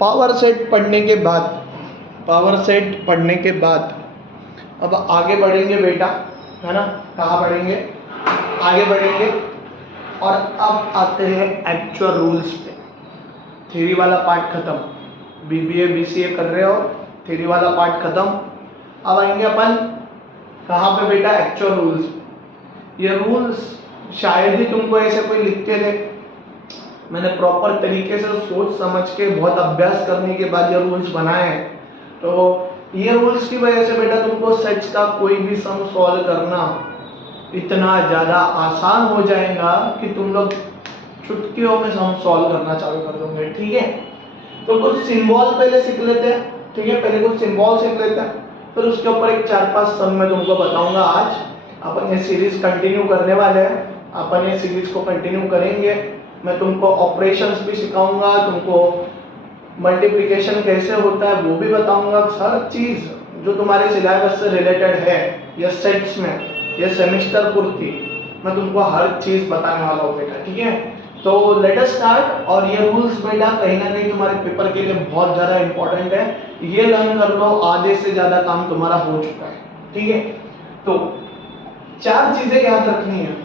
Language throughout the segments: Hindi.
पावर सेट पढ़ने के बाद अब आगे बढ़ेंगे बेटा, है ना। कहाँ बढ़ेंगे? आगे बढ़ेंगे और अब आते हैं एक्चुअल रूल्स पे। थ्योरी वाला पार्ट खत्म, बीबीए बीसीए कर रहे हो, थ्योरी वाला पार्ट खत्म। अब आएंगे अपन कहाँ पे बेटा? Actual rules. ये रूल्स शायद ही तुमको ऐसे कोई लिख के दे। मैंने प्रॉपर तरीके से सोच समझ के बहुत अभ्यास करने के बाद ये रूल्स बनाए हैं। तो ये रूल्स की वजह से बेटा तुमको सेट्स का कोई भी सम सॉल्व करना इतना ज़्यादा आसान हो जाएगा कि तुम लोग चुटकियों में सम सॉल्व करना चालू कर दोगे। ठीक है, तो कुछ सिंबल पहले सीख लेते हैं। ठीक है, पहले कुछ सिंबल सीख लेते हैं, फिर उसके ऊपर एक 4-5 सम मैं तुमको बताऊंगा। आज अपन ये सीरीज कंटिन्यू करने वाले हैं, अपन ये सीरीज को कंटिन्यू करेंगे। मैं तुमको ऑपरेशंस भी सिखाऊंगा, तुमको मल्टीप्लिकेशन कैसे होता है वो भी बताऊंगा। हर चीज जो तुम्हारे सिलेबस से रिलेटेड है ये सेट्स में, ये सेमेस्टर पूर्ति मैं तुमको हर चीज बताने वाला हूँ बेटा। ठीक है, तो लेट अस स्टार्ट। और ये रूल्स बेटा कहीं ना कहीं तुम्हारे पेपर के लिए बहुत ज़्यादा इंपॉर्टेंट है। ये लर्न कर लो, आधे से ज़्यादा काम तुम्हारा हो चुका है। ठीक है, तो 4 चीजें याद रखनी है।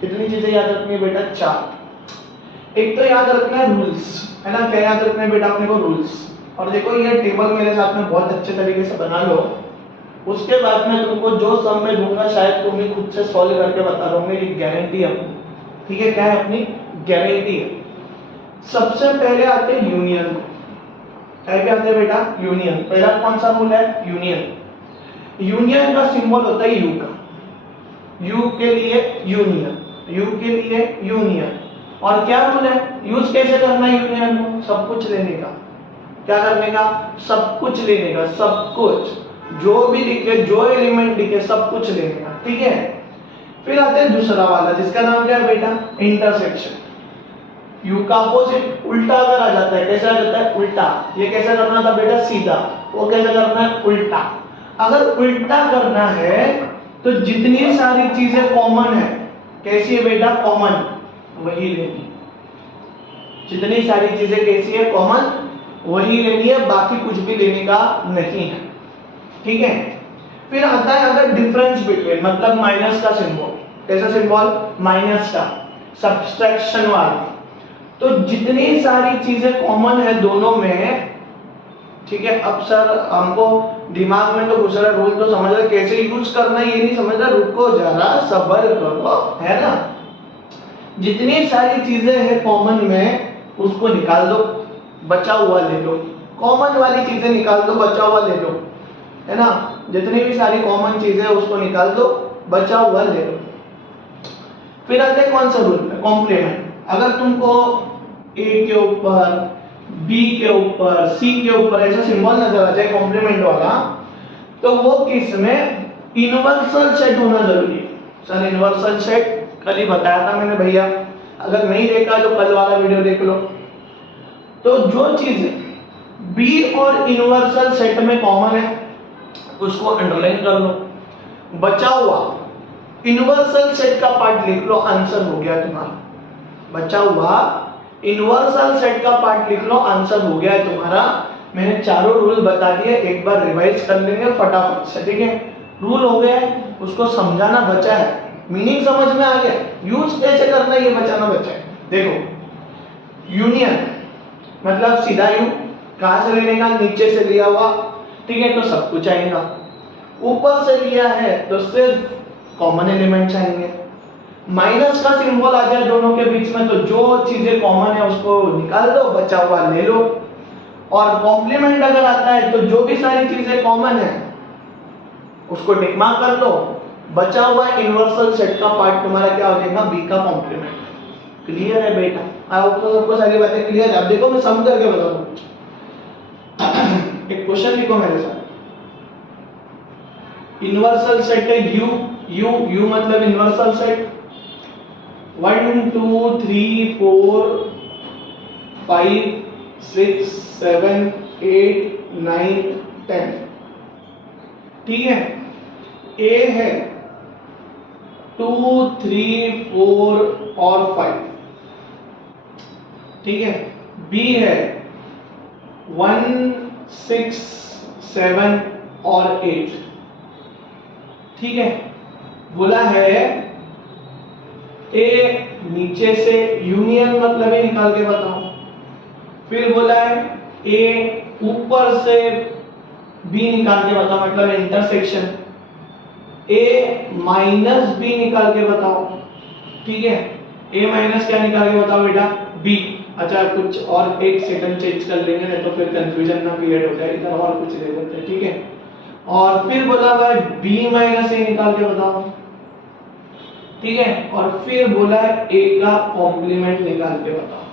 कितनी चीजें याद रखनी है बेटा? 4। एक तो याद रखना है रूल्स, है ना। क्या याद रखना है बेटा अपने को? रूल्स। और देखो ये टेबल मेरे साथ में बहुत अच्छे तरीके से बना लो। उसके बाद में तुमको जो सम मैं दूंगा शायद तुम ही खुद से सॉल्व करके बता दोगे। ये गारंटी है अपनी। ठीक है, क्या है अपनी? गारंटी है। सबसे पहले आते हैं यूनियन। क्या क्या आते हैं बेटा? यूनियन। पहला कौन सा रूल है? यूनियन। यूनियन का सिंबल होता है यू का। यू के लिए यूनियन, यू के लिए यूनियन। और क्या रूल है? यूज कैसे करना है यूनियन को? सब कुछ लेने का। क्या करने का? सब कुछ लेने का। सब कुछ जो भी दिखे, जो एलिमेंट दिखे, सब कुछ लेने का। ठीक है, फिर आते हैं दूसरा वाला जिसका नाम क्या है बेटा? इंटरसेक्शन। यू का अपोजिट उल्टा अगर आ जाता है, कैसा आ जाता है? उल्टा। ये कैसे करना था बेटा? सीधा। वो कैसे करना है? उल्टा। अगर उल्टा करना है तो जितनी सारी चीजें कॉमन है, कैसी है बेटा? कॉमन, वही लेनी। जितनी सारी चीजें कैसी है? कॉमन, वही लेनी है, बाकी कुछ भी लेने का नहीं है। ठीक है, फिर आता है अगर डिफरेंस बिटवीन, मतलब माइनस का सिंबल। कैसा सिंबल? माइनस का, सब्सट्रैक्शन वाला। तो जितनी सारी चीजें कॉमन है दोनों में, ठीक है। अब सर हमको दिमाग में तो घुस रहा रूल तो समझ रहे, कैसे यूज करना है ये नहीं समझ रहा। रुको जरा, सब्र करो, है ना। जितनी सारी चीजें हैं कॉमन में उसको निकाल दो, बचा हुआ ले लो। कॉमन वाली चीजें निकाल दो, बचा हुआ ले लो, है ना। जितनी भी सारी कॉमन चीजें हैं उसको निकाल दो, बचा हुआ ले लो। फिर आते हैं कौन सा रूल? कॉम्प्लीमेंट। अगर तुमको ए के ऊपर, बी के ऊपर, सी के ऊपर ऐसा सिंबल नजर आ जाए कॉम्प्लीमेंट वाला, तो वो किस में? यूनिवर्सल सेट होना जरूरी है। सर यूनिवर्सल सेट कल ही बताया था मैंने भैया, अगर नहीं देखा तो कल वाला वीडियो देख लो। तो जो चीजें बी और यूनिवर्सल सेट में कॉमन है उसको अंडरलाइन कर लो। बचा हुआ यूनिवर्सल सेट का पार्ट लिख लो, आंसर हो गया तुम्हारा। बचा हुआ यूनिवर्सल सेट का पार्ट लिख लो, आंसर हो गया है तुम्हारा। मैंने चारों रूल बता दिए, एक बार रिवाइज कर लेंगे फटाफट से। ठीक है, रूल हो गया है, उसको समझाना बचा है, मीनिंग समझ में आ गया, यूज कैसे करना ये बचाना बचा है। देखो यूनियन मतलब सीधा यू, कहां से लेने का? नीचे से लिया हुआ। ठीक है, तो सब कुछ आएगा। ऊपर से लिया है तो सिर्फ कॉमन एलिमेंट्स आएंगे। माइनस का सिंबल आ जाए दोनों के बीच में तो जो चीजें कॉमन है उसको निकाल दो, बचा हुआ ले लो। और कॉम्प्लीमेंट अगर आता है तो जो भी सारी चीजें कॉमन है उसको टिक मार्क कर लो, बचा हुआ यूनिवर्सल सेट का पार्ट तुम्हारा क्या हो जाएगा? बी का कॉम्प्लीमेंट। क्लियर है बेटा? आपको सबको सारी बातें क्लियर है? अब देखो मैं सम करके बताऊं। एक क्वेश्चन लिखो मेरे साथ। यूनिवर्सल सेट है यू, यू यू मतलब यूनिवर्सल सेट। 1 2 3 4 5 6 7 8 9 10। ठीक है, ए है 2 3 4 और 5। ठीक है, बी है 1, 6, 7 और 8। ठीक है, बोला है ए नीचे से यूनियन मतलब ये निकाल के बताओ। फिर बोला है ए ऊपर से बी निकाल के बताओ मतलब इंटरसेक्शन। ए माइनस बी निकाल के बताओ। ठीक है, ए माइनस क्या निकाल के बताओ बेटा, बी। अच्छा कुछ और एक सेकंड चेंज कर लेंगे नहीं तो फिर कंफ्यूजन ना क्रिएट हो जाए, इधर और कुछ ले लेते हैं। ठीक है, और फिर बोला हुआ है बी माइनस ए निकाल के बताओ। ठीक है, और फिर बोला है ए का कॉम्प्लीमेंट निकाल के बताओ।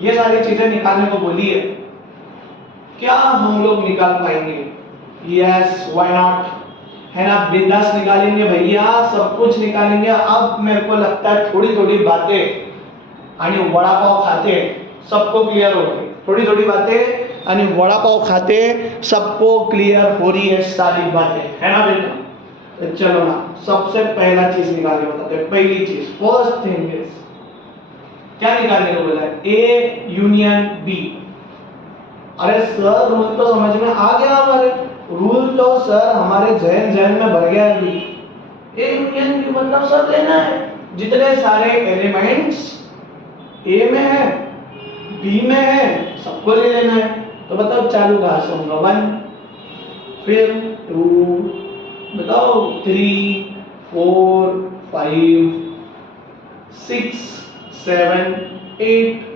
ये सारी चीजें निकालने को बोली है। क्या हम लोग निकाल पाएंगे? यस, व्हाई नॉट, है ना, बिंदास निकालेंगे भैया, सब कुछ निकालेंगे। अब मेरे को लगता है थोड़ी थोड़ी बातें आणि वड़ा पाव खाते सबको क्लियर हो गई। थोड़ी थोड़ी बातें आणि वड़ा पाव खाते सबको क्लियर हो रही है सारी बातें, है ना बेटा? तो चलो ना, सबसे पहला चीज निकाल के बताते हैं। पहली चीज, फर्स्ट थिंग इज, क्या निकालने को बोला है? A union B. अरे सर रूल तो समझ में आ गया हमारे, रूल तो सर हमारे जहन में भर गया है। ए यूनियन बी मतलब सब लेना है, जितने सारे एलिमेंट्स ए में है बी में है सबको ले लेना है। तो बताओ चालू कहां से होगा? 1, फिर 2, बताओ 3, 4, 5, 6, 7, 8।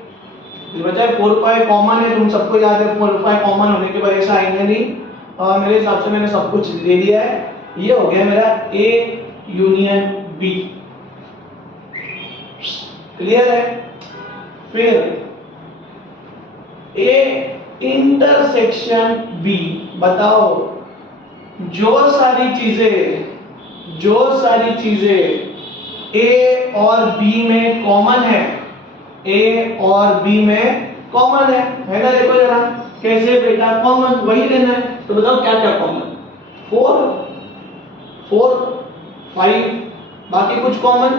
बचा 4, 5 कॉमन है, तुम सबको याद है 4, 5 कॉमन होने के बाद ऐसा आएंगे नहीं। और मेरे हिसाब से मैंने सब कुछ ले लिया है। ये हो गया मेरा ए यूनियन बी। क्लियर है? फिर ए इंटरसेक्शन बी। बताओ जो सारी चीजें ए और बी में कॉमन है, ए और बी में कॉमन है ना? देखो जरा कैसे बेटा, कॉमन वही लेना है। तो बताओ क्या क्या कॉमन? 4, 5, बाकी कुछ कॉमन?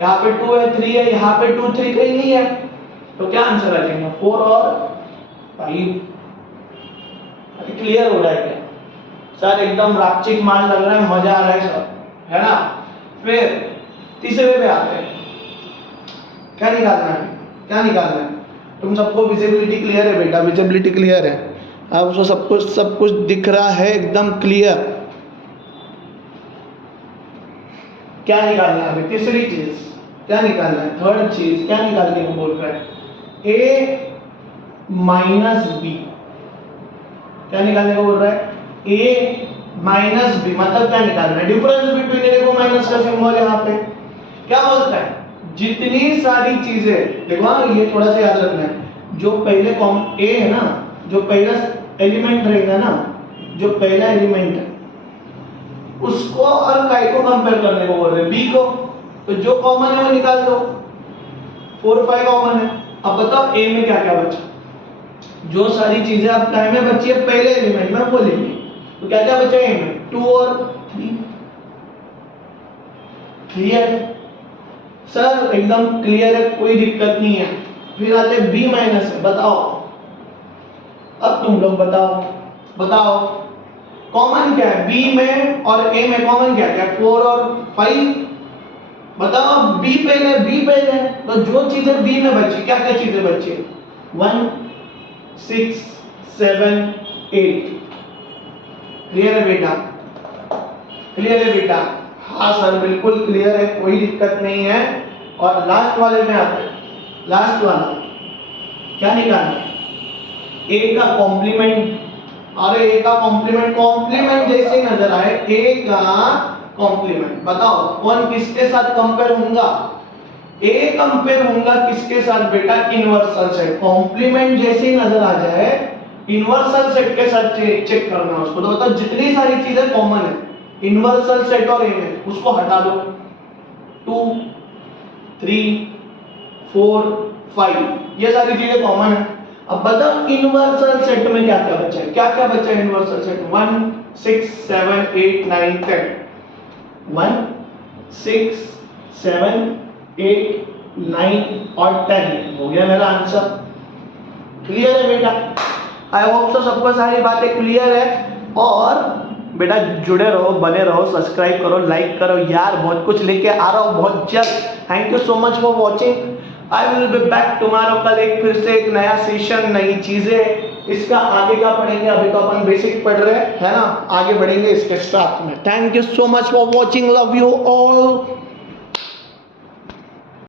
यहाँ पे 2 है, 3 है, यहाँ पे 2, 3 कहीं नहीं है। तो क्या आंसर आ जाएगा? 4 और 5। क्लियर हो रहा है क्या सर? एकदम रापचिक मान लग रहा है, मजा आ रहा है सर, है ना? फिर तीसरे पे आते हैं। क्या निकालना है? क्या निकालना है? तुम सबको विजिबिलिटी क्लियर है बेटा? विजिबिलिटी क्लियर है? आपको सब कुछ दिख रहा है एकदम क्लियर? क्या निकालना है अभी? तीसरी चीज क्या निकालना है? थर्ड चीज क्या निकालने को बोल रहा है? ए माइनस बी। क्या निकालने को बोल रहा है? ए माइनस बी मतलब क्या निकालना है? डिफरेंस बिटवीन ए को माइनस का सिंबल यहाँ पे क्या बोलता है? जितनी सारी चीजें, देखो हाँ ये थोड़ा सा याद रखना है। जो पहले ए है ना, जो पहला एलिमेंट रहेगा ना, जो पहला एलिमेंट है उसको और काय को कंपेयर करने को बोल रहे हैं? बी को। तो जो कॉमन है वो निकाल दो। 4, 5 कॉमन है। अब बताओ ए में क्या क्या बचा? जो सारी चीजें अब काय में बची है पहले एलिमेंट में वो लेंगे। तो क्या क्या बचा ए में? 2 और 3। Clear sir? एकदम क्लियर है, कोई दिक्कत नहीं है। फिर आते बी माइनस है। बताओ अब तुम लोग बताओ कॉमन क्या है बी में और ए में? कॉमन क्या क्या? 4 और 5। बताओ बी पहले तो जो चीजें बी में बची, क्या क्या चीजें बची? 1, 6, 7, 8। क्लियर है बेटा? क्लियर है बेटा? हाँ सर बिल्कुल क्लियर है, कोई दिक्कत नहीं है। और लास्ट वाले में आते हैं। लास्ट वाला क्या निकालना? ए का कॉम्प्लीमेंट। अरे ए का कॉम्प्लीमेंट जैसे नजर आए, ए का कॉम्प्लीमेंट बताओ कौन किसके साथ कंपेयर होगा? ए कंपेयर होगा किसके साथ बेटा? इनवर्सल सेट। कॉम्प्लीमेंट जैसे ही नजर आ जाए इनवर्सल सेट के साथ चेक करना उसको। तो बताओ जितनी सारी चीजें कॉमन है इनवर्सल सेट और ए में, उसको हटा दो। 2, 3, 4, 5 ये सारी चीजें कॉमन है। अब बताओ इनवर्सल सेट में क्या क्या बचा है? क्या क्या बचा है इनवर्सल सेट? 1, 6, 7, 8, 9, 10। 1, 6, 7, 8, 9 और 10 हो गया मेरा आंसर। क्लियर है बेटा? आई होप सो सबको सारी बातें क्लियर है। और बेटा जुड़े रहो, बने रहो, सब्सक्राइब करो, लाइक करो यार, बहुत कुछ लेके आ रहा हूँ बहुत जल्द। Thank you so much for watching. I will be back tomorrow, कल एक फिर से एक नया सेशन, नई चीजें, इसका आगे का पढ़ेंगे। अभी तो अपन बेसिक पढ़ रहे हैं, है ना, आगे बढ़ेंगे इसके साथ में। Thank you so much for watching, love you all.